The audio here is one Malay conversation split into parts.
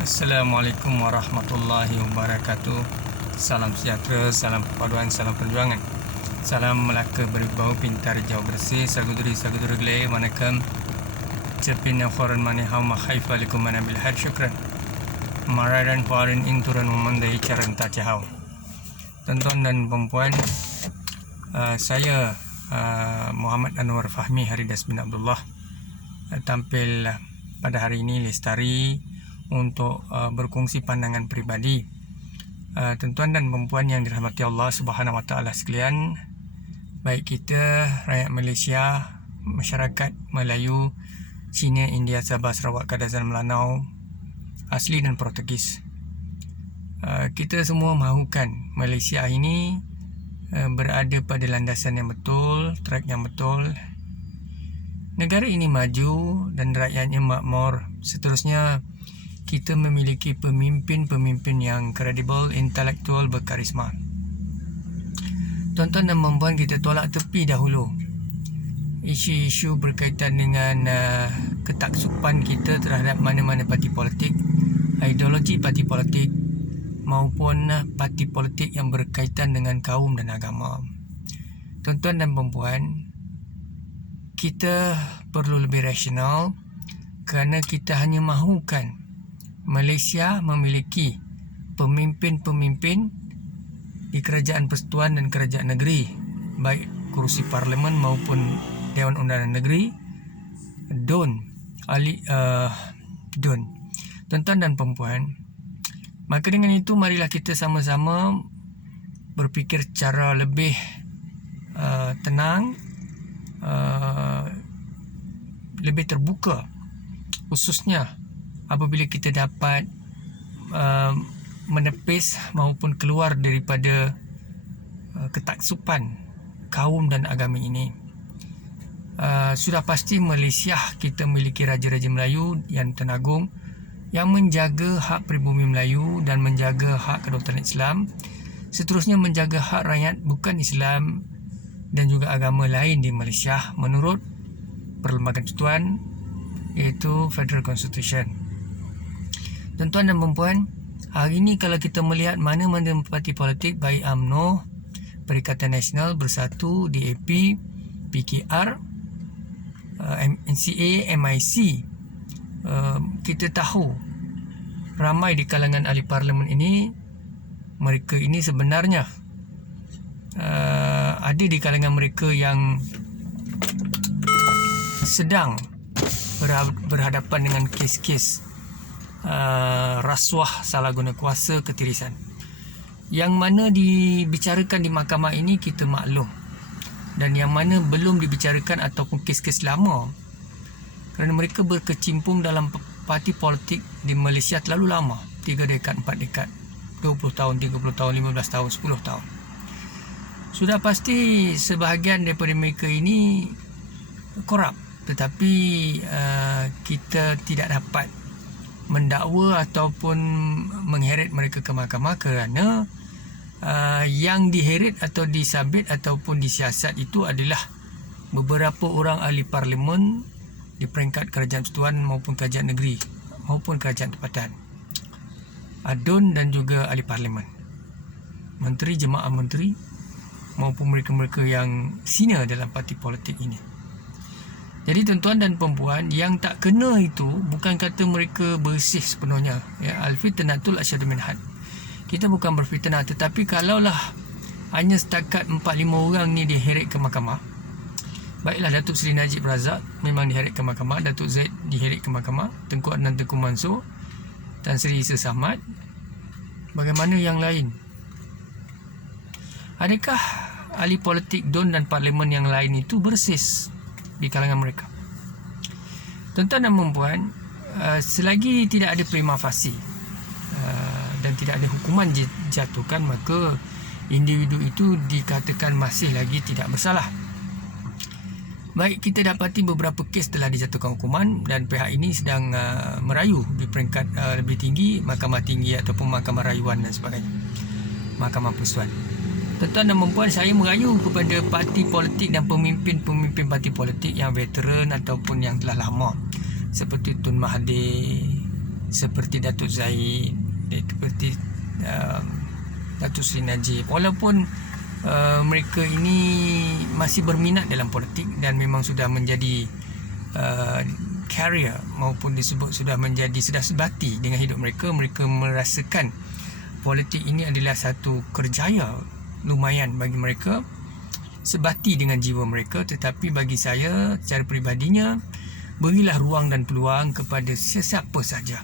Assalamualaikum warahmatullahi wabarakatuh. Salam sejahtera, salam perpaduan, salam perjuangan. Salam Melaka berbau pintar jauh bersih. Saguduri gelai manakam Cepina foreign mani hama khaifa likum manabil had syukran. Maradan foreign inturan memandai caran tacahau. Tuan-tuan dan perempuan, saya Muhammad Anwar Fahmi Haridas bin Abdullah tampil pada hari ini Lestari untuk berkongsi pandangan peribadi. Tuan-tuan dan perempuan yang dirahmati Allah Subhanahu Wa Taala sekalian, baik kita rakyat Malaysia, masyarakat Melayu, Cina, India, Sabah, Sarawak, Kadazan, Melanau, asli dan Portugis, kita semua mahukan Malaysia ini berada pada landasan yang betul, track yang betul. Negara ini maju dan rakyatnya makmur. Seterusnya, kita memiliki pemimpin-pemimpin yang kredibel, intelektual, berkarisma. Tuan-tuan dan perempuan, kita tolak tepi dahulu isu-isu berkaitan dengan ketaksupan kita terhadap mana-mana parti politik, ideologi parti politik maupun parti politik yang berkaitan dengan kaum dan agama. Tuan-tuan dan perempuan, kita perlu lebih rasional kerana kita hanya mahukan Malaysia memiliki pemimpin-pemimpin di kerajaan persekutuan dan kerajaan negeri, baik kerusi parlimen maupun Dewan Undangan Negeri, DUN. Tuan-tuan dan perempuan, maka dengan itu marilah kita sama-sama berfikir secara lebih tenang, lebih terbuka, khususnya apabila kita dapat menepis maupun keluar daripada ketaksupan kaum dan agama ini. Sudah pasti Malaysia kita memiliki Raja-Raja Melayu yang tenagung yang menjaga hak pribumi Melayu dan menjaga hak kedokteran Islam. Seterusnya menjaga hak rakyat bukan Islam dan juga agama lain di Malaysia menurut Perlembagaan Persekutuan, iaitu Federal Constitution. Tuan-tuan dan perempuan, hari ini kalau kita melihat mana-mana parti politik baik UMNO, Perikatan Nasional Bersatu, DAP, PKR, NCA, MIC, kita tahu ramai di kalangan ahli parlimen ini, mereka ini sebenarnya ada di kalangan mereka yang sedang berhadapan dengan kes-kes rasuah, salah guna kuasa, ketirisan. Yang mana dibicarakan di mahkamah ini kita maklum, dan yang mana belum dibicarakan ataupun kes-kes lama, kerana mereka berkecimpung dalam parti politik di Malaysia terlalu lama, 3 dekad, 4 dekad, 20 tahun, 30 tahun, 15 tahun, 10 tahun. Sudah pasti sebahagian daripada mereka ini korup, tetapi kita tidak dapat mendakwa ataupun mengheret mereka ke mahkamah kerana yang diheret atau disabit ataupun disiasat itu adalah beberapa orang ahli parlimen di peringkat kerajaan persekutuan maupun kerajaan negeri maupun kerajaan tempatan, ADUN dan juga ahli parlimen, menteri, jemaah menteri maupun mereka-mereka yang senior dalam parti politik ini. Jadi tuan-tuan dan perempuan, yang tak kena itu bukan kata mereka bersih sepenuhnya, ya, al-fitnatul asyaddu min had. Kita bukan berfitnah, tetapi kalaulah hanya setakat 4-5 orang ni diheret ke mahkamah, baiklah Datuk Seri Najib Razak memang diheret ke mahkamah, Datuk Zaid diheret ke mahkamah, Tengku Adnan Tengku Mansur, Tan Sri Isa Samad, bagaimana yang lain? Adakah ahli politik DUN dan parlimen yang lain itu bersis di kalangan mereka? Tuan-tuan dan perempuan, selagi tidak ada prima facie dan tidak ada hukuman dijatuhkan, maka individu itu dikatakan masih lagi tidak bersalah. Baik, kita dapati beberapa kes telah dijatuhkan hukuman dan pihak ini sedang merayu di peringkat lebih tinggi, Mahkamah Tinggi ataupun Mahkamah Rayuan dan sebagainya, Mahkamah Persekutuan. Tuan-tuan dan perempuan, saya merayu kepada parti politik dan pemimpin-pemimpin parti politik yang veteran ataupun yang telah lama, seperti Tun Mahathir, seperti Datuk Zaid, seperti Datuk Seri Najib, walaupun mereka ini masih berminat dalam politik dan memang sudah menjadi career maupun disebut sudah sebati dengan hidup mereka. Mereka merasakan politik ini adalah satu kerjaya lumayan bagi mereka, sebati dengan jiwa mereka. Tetapi bagi saya secara peribadinya, berilah ruang dan peluang kepada sesiapa saja,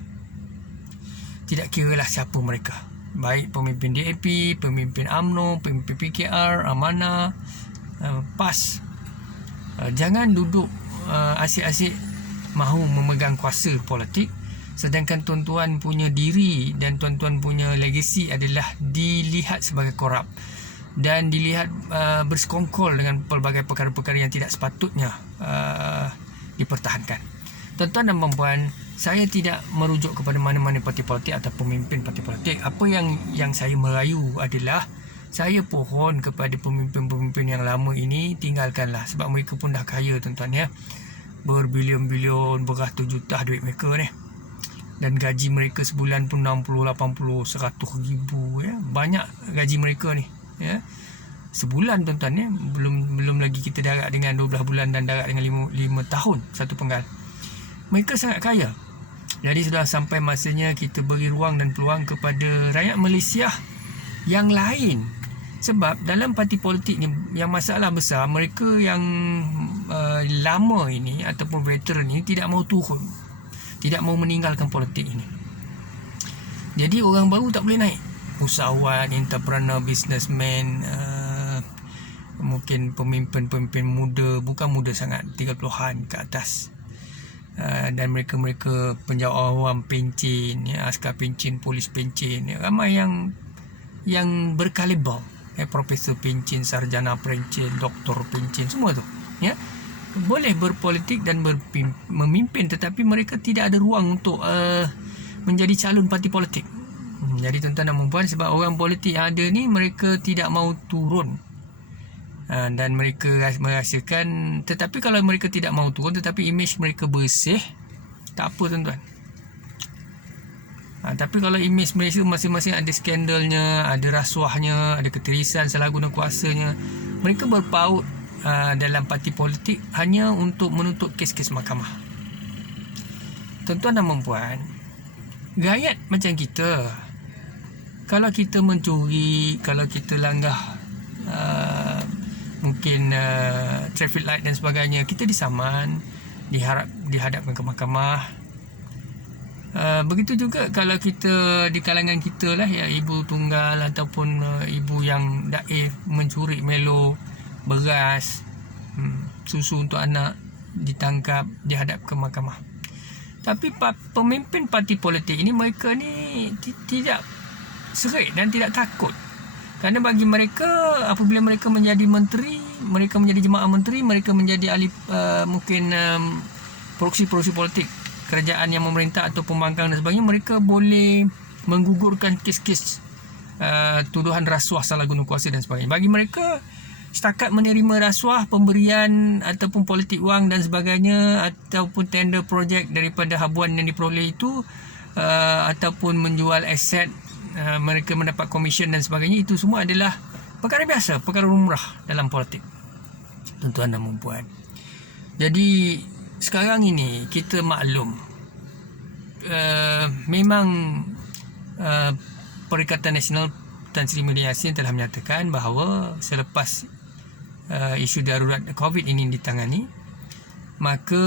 tidak kiralah siapa mereka, baik pemimpin DAP, pemimpin UMNO, pemimpin PKR, Amanah, PAS. Jangan duduk asyik-asyik mahu memegang kuasa politik, sedangkan tuan-tuan punya diri dan tuan-tuan punya legasi adalah dilihat sebagai korup dan dilihat bersekongkol dengan pelbagai perkara-perkara yang tidak sepatutnya dipertahankan. Tuan-tuan dan puan-puan, saya tidak merujuk kepada mana-mana parti politik atau pemimpin parti politik. Apa yang saya merayu adalah saya pohon kepada pemimpin-pemimpin yang lama ini, tinggalkanlah, sebab mereka pun dah kaya tuan-tuan ya. Berbilion-bilion, beratus juta duit mereka ni. Dan gaji mereka sebulan pun 60, 80, 100 ribu ya. Banyak gaji mereka ni ya. Sebulan tuan-tuan ya. Belum lagi kita darat dengan 12 bulan dan darat dengan 5 tahun satu penggal. Mereka sangat kaya. Jadi sudah sampai masanya kita beri ruang dan peluang kepada rakyat Malaysia yang lain. Sebab dalam parti politik ni yang masalah besar, mereka yang lama ini ataupun veteran ini tidak mau turun, tidak mau meninggalkan politik ini. Jadi orang baru tak boleh naik. Usahawan, entrepreneur, businessman, mungkin pemimpin-pemimpin muda, bukan muda sangat, 30-an ke atas. Dan mereka-mereka penjawat awam pencen, ya, askar pencen, polis pencen, ya, ramai yang berkaliber, ya, profesor pencen, sarjana pencen, doktor pencen, semua tu ya, boleh berpolitik dan memimpin, tetapi mereka tidak ada ruang untuk menjadi calon parti politik. Jadi tuan-tuan dan puan, sebab orang politik yang ada ni mereka tidak mau turun. Dan mereka merasakan, tetapi kalau mereka tidak mahu turun tetapi imej mereka bersih, tak apa tuan-tuan. Tapi kalau imej mereka masing-masing ada skandalnya, ada rasuahnya, ada ketirisan, salah guna kuasanya, mereka berpaut dalam parti politik hanya untuk menuntut kes-kes mahkamah. Tuan-tuan dan puan, gayat macam kita, kalau kita mencuri, kalau kita langgar mungkin traffic light dan sebagainya, kita disaman, dihadapkan ke mahkamah. Begitu juga kalau kita di kalangan kita lah ya, ibu tunggal ataupun ibu yang daif mencuri melo beras, susu untuk anak, ditangkap, dihadap ke mahkamah. Tapi pemimpin parti politik ini, mereka ni tidak serik dan tidak takut. Kerana bagi mereka, apabila mereka menjadi menteri, mereka menjadi jemaah menteri, mereka menjadi ahli mungkin proksi-proksi politik kerajaan yang memerintah atau pembangkang dan sebagainya, mereka boleh menggugurkan kes-kes tuduhan rasuah, salah guna kuasa dan sebagainya. Bagi mereka, setakat menerima rasuah, pemberian ataupun politik wang dan sebagainya, ataupun tender projek daripada habuan yang diperoleh itu, ataupun menjual aset, mereka mendapat komisen dan sebagainya, itu semua adalah perkara biasa, perkara lumrah dalam politik, tuan-tuan dan puan. Jadi sekarang ini kita maklum, memang Perikatan Nasional Tan Sri Muhyiddin Yassin telah menyatakan bahawa selepas isu darurat COVID ini ditangani, maka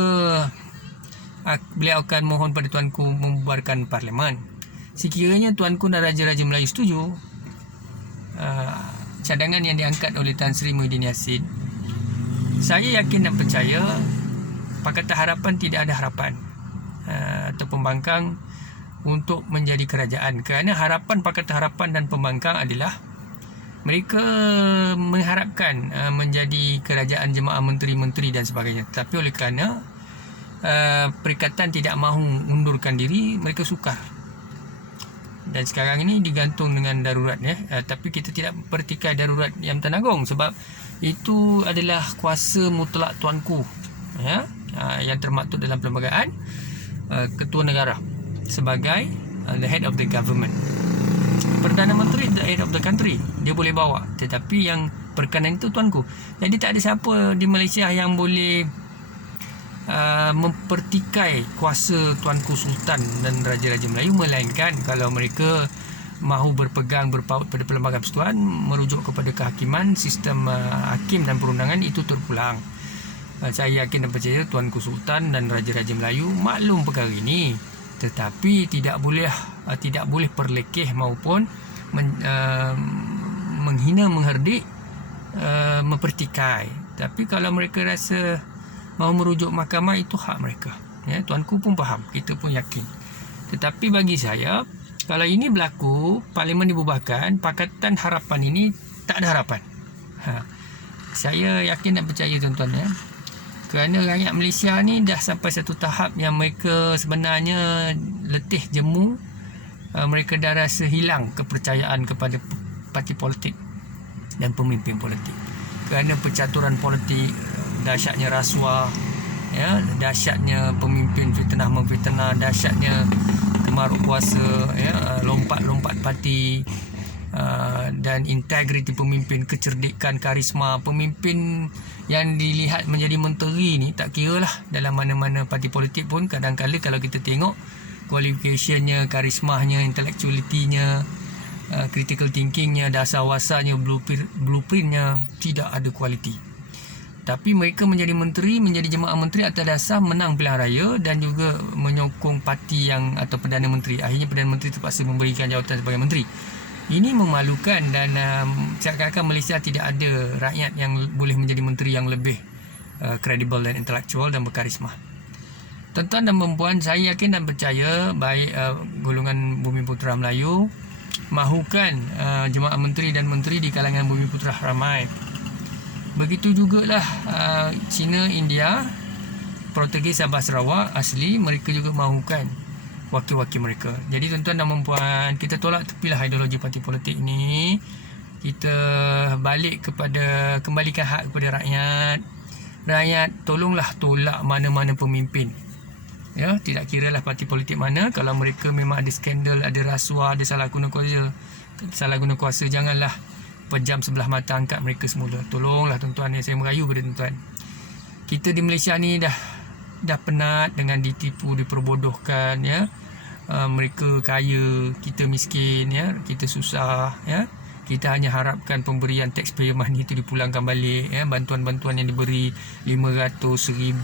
beliau akan mohon pada Tuanku membubarkan Parlimen. Sekiranya Tuanku dan Raja-Raja Melayu setuju, cadangan yang diangkat oleh Tan Sri Muhyiddin Yassin, saya yakin dan percaya Pakatan Harapan tidak ada harapan atau pembangkang untuk menjadi kerajaan. Kerana harapan Pakatan Harapan dan pembangkang adalah mereka mengharapkan menjadi kerajaan jemaah menteri-menteri dan sebagainya. Tapi oleh kerana Perikatan tidak mahu undurkan diri, mereka sukar. Dan sekarang ini digantung dengan darurat ya. Tapi kita tidak pertikai darurat yang Tanagong, sebab itu adalah kuasa mutlak Tuanku ya, yang termaktub dalam perlembagaan Ketua Negara. sebagai the head of the government. Perdana Menteri the head of the country, dia boleh bawa, tetapi yang perkanan itu tuanku. Jadi tak ada siapa di Malaysia yang boleh mempertikai kuasa Tuanku Sultan dan Raja-Raja Melayu, melainkan kalau mereka mahu berpegang berpaut pada Perlembagaan Persekutuan, merujuk kepada kehakiman, sistem hakim dan perundangan, itu terpulang. Saya yakin dan percaya Tuanku Sultan dan Raja-Raja Melayu maklum perkara ini, tetapi tidak boleh perlekeh maupun menghina, mengherdik, mempertikai. Tapi kalau mereka rasa mahu merujuk mahkamah, itu hak mereka. Ya, tuanku pun faham, kita pun yakin. Tetapi bagi saya, kalau ini berlaku, Parlimen dibubarkan, Pakatan Harapan ini tak ada harapan. Saya yakin dan percaya tuan-tuan, ya. Kerana rakyat Malaysia ni dah sampai satu tahap yang mereka sebenarnya letih jemu. Mereka dah rasa hilang kepercayaan kepada parti politik dan pemimpin politik. Kerana percaturan politik, dahsyatnya rasuah, ya, dahsyatnya pemimpin fitnah memfitnah, dahsyatnya kemaruk kuasa, ya, lompat-lompat parti, dan integriti pemimpin, kecerdikan, karisma pemimpin yang dilihat menjadi menteri ni, tak kira lah dalam mana-mana parti politik pun, kadang-kadang kalau kita tengok qualificationnya, karismanya, intellectuality-nya, critical thinkingnya, dasar wasanya, blueprintnya, tidak ada kualiti. Tapi mereka menjadi menteri, menjadi jemaah menteri atas dasar menang pilihan raya dan juga menyokong parti yang atau Perdana Menteri. Akhirnya Perdana Menteri terpaksa memberikan jawatan sebagai menteri. Ini memalukan dan seakan-akan Malaysia tidak ada rakyat yang boleh menjadi menteri yang lebih kredibel dan intelektual dan berkarisma. Tuan-tuan dan puan-puan, saya yakin dan percaya baik golongan Bumi Putera Melayu mahukan jemaah menteri dan menteri di kalangan Bumi Putera ramai. Begitu jugalah China, India, Portugis, Sabah, Sarawak asli, mereka juga mahukan wakil-wakil mereka. Jadi tuan-tuan dan puan-puan, kita tolak tepilah ideologi parti politik ni. Kita balik kepada, kembalikan hak kepada rakyat. Rakyat tolonglah tolak mana-mana pemimpin. Ya, tidak kiralah parti politik mana, kalau mereka memang ada skandal, ada rasuah, ada salah guna kuasa, janganlah pejam sebelah mata, angkat mereka semula. Tolonglah tuan-tuan, saya merayu pada tuan-tuan. Kita di Malaysia ni dah penat dengan ditipu, diperbodohkan, ya. Mereka kaya, kita miskin, ya. Kita susah, ya. Kita hanya harapkan pemberian taxpayer money itu dipulangkan balik, ya. Bantuan-bantuan yang diberi 500, 1000,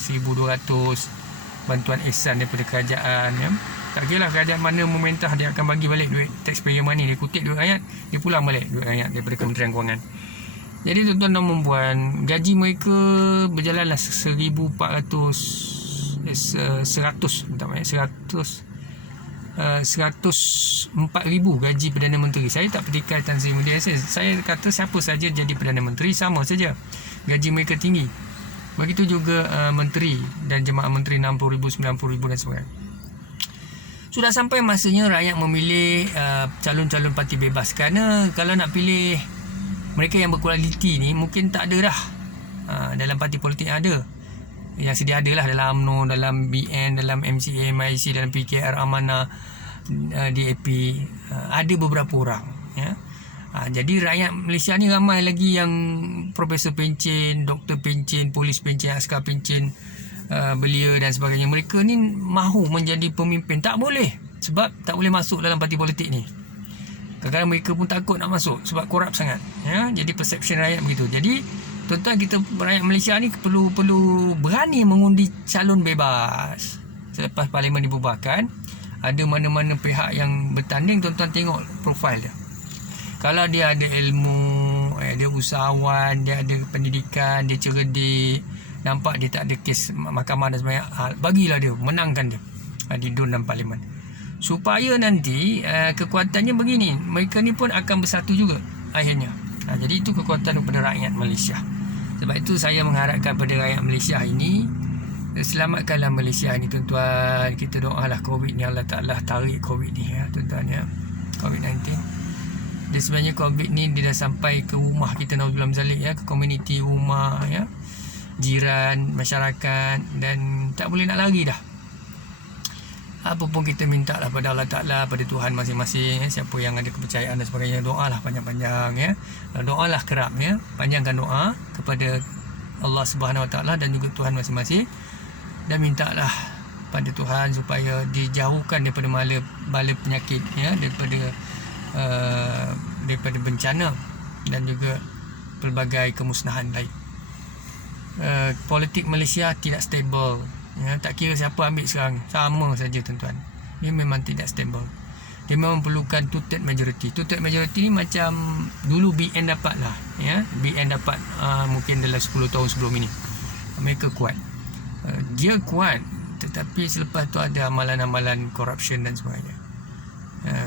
1200 bantuan ihsan daripada kerajaan, ya. Tak kira lah kerajaan mana memerintah, dia akan bagi balik duit taxpayer money. Dia kutip duit rakyat, dia pulang balik duit rakyat daripada Kementerian Kewangan. Jadi tuan-tuan dan puan, gaji mereka berjalanlah 104,000 gaji Perdana Menteri. Saya tak petikai Tan Sri Muhyiddin Yassin. Saya kata siapa saja jadi Perdana Menteri sama saja, gaji mereka tinggi. Begitu juga menteri dan jemaah menteri 60,000, 90,000 dan sebagainya. Sudah sampai masanya rakyat memilih calon-calon parti bebas. Kerana kalau nak pilih mereka yang berkualiti ni, mungkin tak ada dah dalam parti politik yang ada. Yang sedia ada lah dalam UMNO, dalam BN, dalam MCA, MIC, dalam PKR, Amanah, DAP. Ada beberapa orang, ya. Jadi rakyat Malaysia ni ramai lagi yang Profesor Pencen, Doktor Pencen, Polis Pencen, Askar Pencen, belia dan sebagainya. Mereka ni mahu menjadi pemimpin. Tak boleh, sebab tak boleh masuk dalam parti politik ni. Kadang-kadang mereka pun takut nak masuk sebab korup sangat, ya. Jadi perception rakyat begitu. Jadi tuan-tuan, kita rakyat Malaysia ni perlu berani mengundi calon bebas. Selepas Parlimen dibubarkan, ada mana-mana pihak yang bertanding, tuan-tuan tengok profil dia. Kalau dia ada ilmu, dia usahawan, dia ada pendidikan, dia cerdik, nampak dia tak ada kes mahkamah dan sebagainya, bagilah dia, menangkan dia di DUN dan Parlimen. Supaya nanti kekuatannya begini, mereka ni pun akan bersatu juga akhirnya. Jadi itu kekuatan kepada rakyat Malaysia. Sebab itu saya mengharapkan pada rakyat Malaysia ini, selamatkanlah Malaysia ini tuan-tuan. Kita doalah COVID ni, Allah Ta'ala tarik COVID ni, ya tuan-tuan, ya. COVID-19. Dan sebenarnya COVID ni dia dah sampai ke rumah kita, nauzubillah min zalik, ya, ke komuniti rumah, ya, jiran, masyarakat, dan tak boleh nak lari dah. apa pun kita minta lah pada Allah Ta'ala, pada Tuhan masing-masing, siapa yang ada kepercayaan dan sebagainya, doalah panjang-panjang, ya. Doalah kerap, ya. Panjangkan doa kepada Allah Subhanahu Wa Ta'ala dan juga Tuhan masing-masing, dan mintalah pada Tuhan supaya dijauhkan daripada bala penyakit, ya, daripada bencana dan juga pelbagai kemusnahan lain. Politik Malaysia tidak stable, ya, tak kira siapa ambil sekarang, sama saja tuan-tuan. Dia memang tidak stable. Dia memang perlukan two-third majority. Two-third majority ni macam dulu BN dapat lah, ya. BN dapat mungkin dalam 10 tahun sebelum ini. Mereka kuat. Dia kuat, tetapi selepas tu ada amalan-amalan corruption dan sebagainya.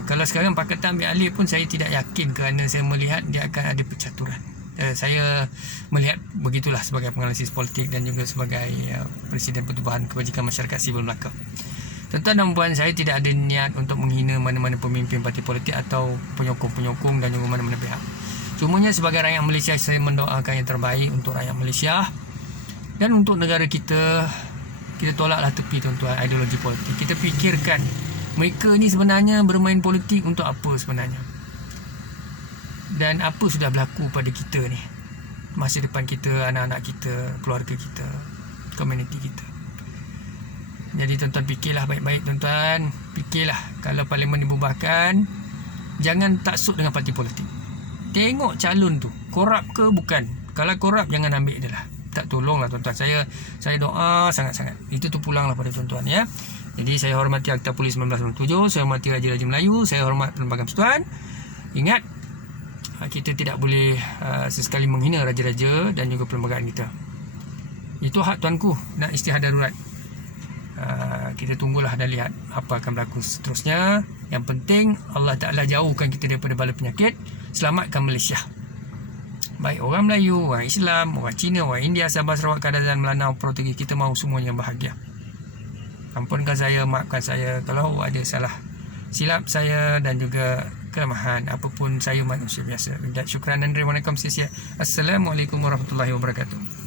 Kalau sekarang Pakatan ambil alih pun saya tidak yakin, kerana saya melihat dia akan ada percaturan. Saya melihat begitulah sebagai penganalisis politik dan juga sebagai Presiden Pertubuhan Kebajikan Masyarakat Sivil Melaka. Tuan-tuan dan puan, saya tidak ada niat untuk menghina mana-mana pemimpin parti politik atau penyokong-penyokong dan juga mana-mana pihak. Cumanya sebagai rakyat Malaysia, saya mendoakan yang terbaik untuk rakyat Malaysia dan untuk negara kita. Kita tolaklah tepi tuan-tuan ideologi politik. Kita fikirkan mereka ni sebenarnya bermain politik untuk apa sebenarnya, dan apa sudah berlaku pada kita ni, masa depan kita, anak-anak kita, keluarga kita, komuniti kita. Jadi tuan-tuan fikirlah baik-baik tuan-tuan. Fikirlah, kalau parlimen dibubarkan, jangan taksub dengan parti politik. Tengok calon tu korup ke bukan. Kalau korup, jangan ambil dia lah. Tak, tolonglah tuan-tuan. Saya doa sangat-sangat. Itu tu pulanglah pada tuan-tuan, ya. Jadi saya hormati Akta Polis 1997, saya hormati Raja-Raja Melayu, saya hormat Perlembagaan Persekutuan. Ingat, kita tidak boleh sesekali menghina raja-raja dan juga perlembagaan kita. Itu hak tuanku nak istihad darurat. Kita tunggulah dan lihat apa akan berlaku seterusnya. Yang penting Allah Ta'ala jauhkan kita daripada bala penyakit, selamatkan Malaysia. Baik orang Melayu, orang Islam, orang Cina, orang India, Sabah, Sarawak, Kedah, Melanau, Portugis, kita mahu semuanya bahagia. Ampunkan saya, maafkan saya kalau ada salah silap saya dan juga kelemahan, apapun, saya manusia biasa. Syukran dan terima kasih. Assalamualaikum warahmatullahi wabarakatuh.